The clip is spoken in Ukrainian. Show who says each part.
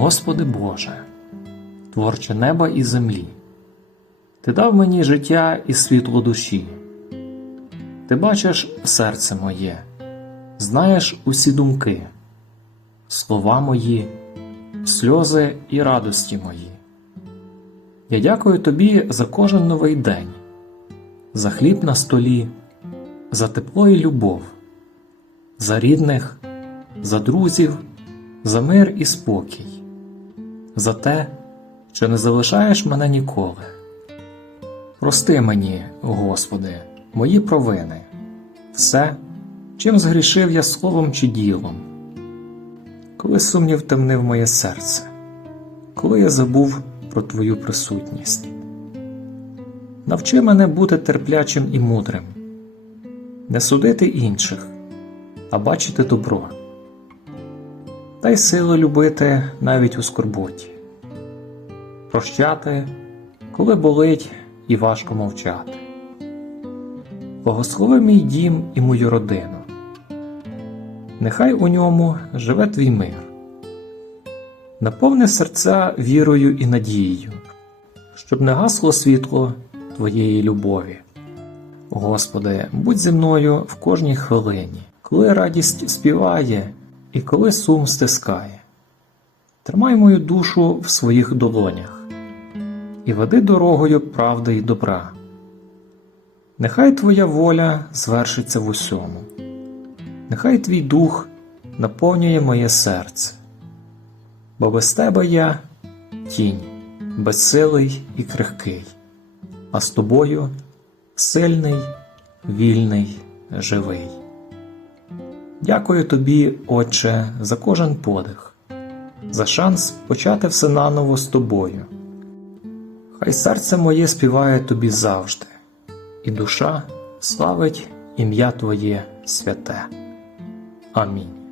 Speaker 1: Господи Боже, творче неба і землі, Ти дав мені життя і світло душі, Ти бачиш серце моє, знаєш усі думки, слова мої, сльози і радості мої. Я дякую тобі за кожен новий день, за хліб на столі, за тепло і любов, за рідних, за друзів, за мир і спокій, за те, що не залишаєш мене ніколи. Прости мені, Господи, мої провини, все, чим згрішив я словом чи ділом, коли сумнів темнив моє серце, коли я забув про Твою присутність. Навчи мене бути терплячим і мудрим, не судити інших, а бачити добро. Дай сили любити навіть у скорботі, прощати, коли болить і важко мовчати. Благослови мій дім і мою родину. Нехай у ньому живе твій мир. Наповни серця вірою і надією, щоб не гасло світло Твоєї любові. Господи, будь зі мною в кожній хвилині, коли радість співає і коли сум стискає. Тримай мою душу в своїх долонях і веди дорогою правди й добра. Нехай Твоя воля звершиться в усьому, нехай Твій дух наповнює моє серце, бо без Тебе я тінь, безсилий і крихкий, а з тобою сильний, вільний, живий. Дякую тобі, Отче, за кожен подих, за шанс почати все наново з тобою. Хай серце моє співає тобі завжди, і душа славить ім'я Твоє святе. Амінь.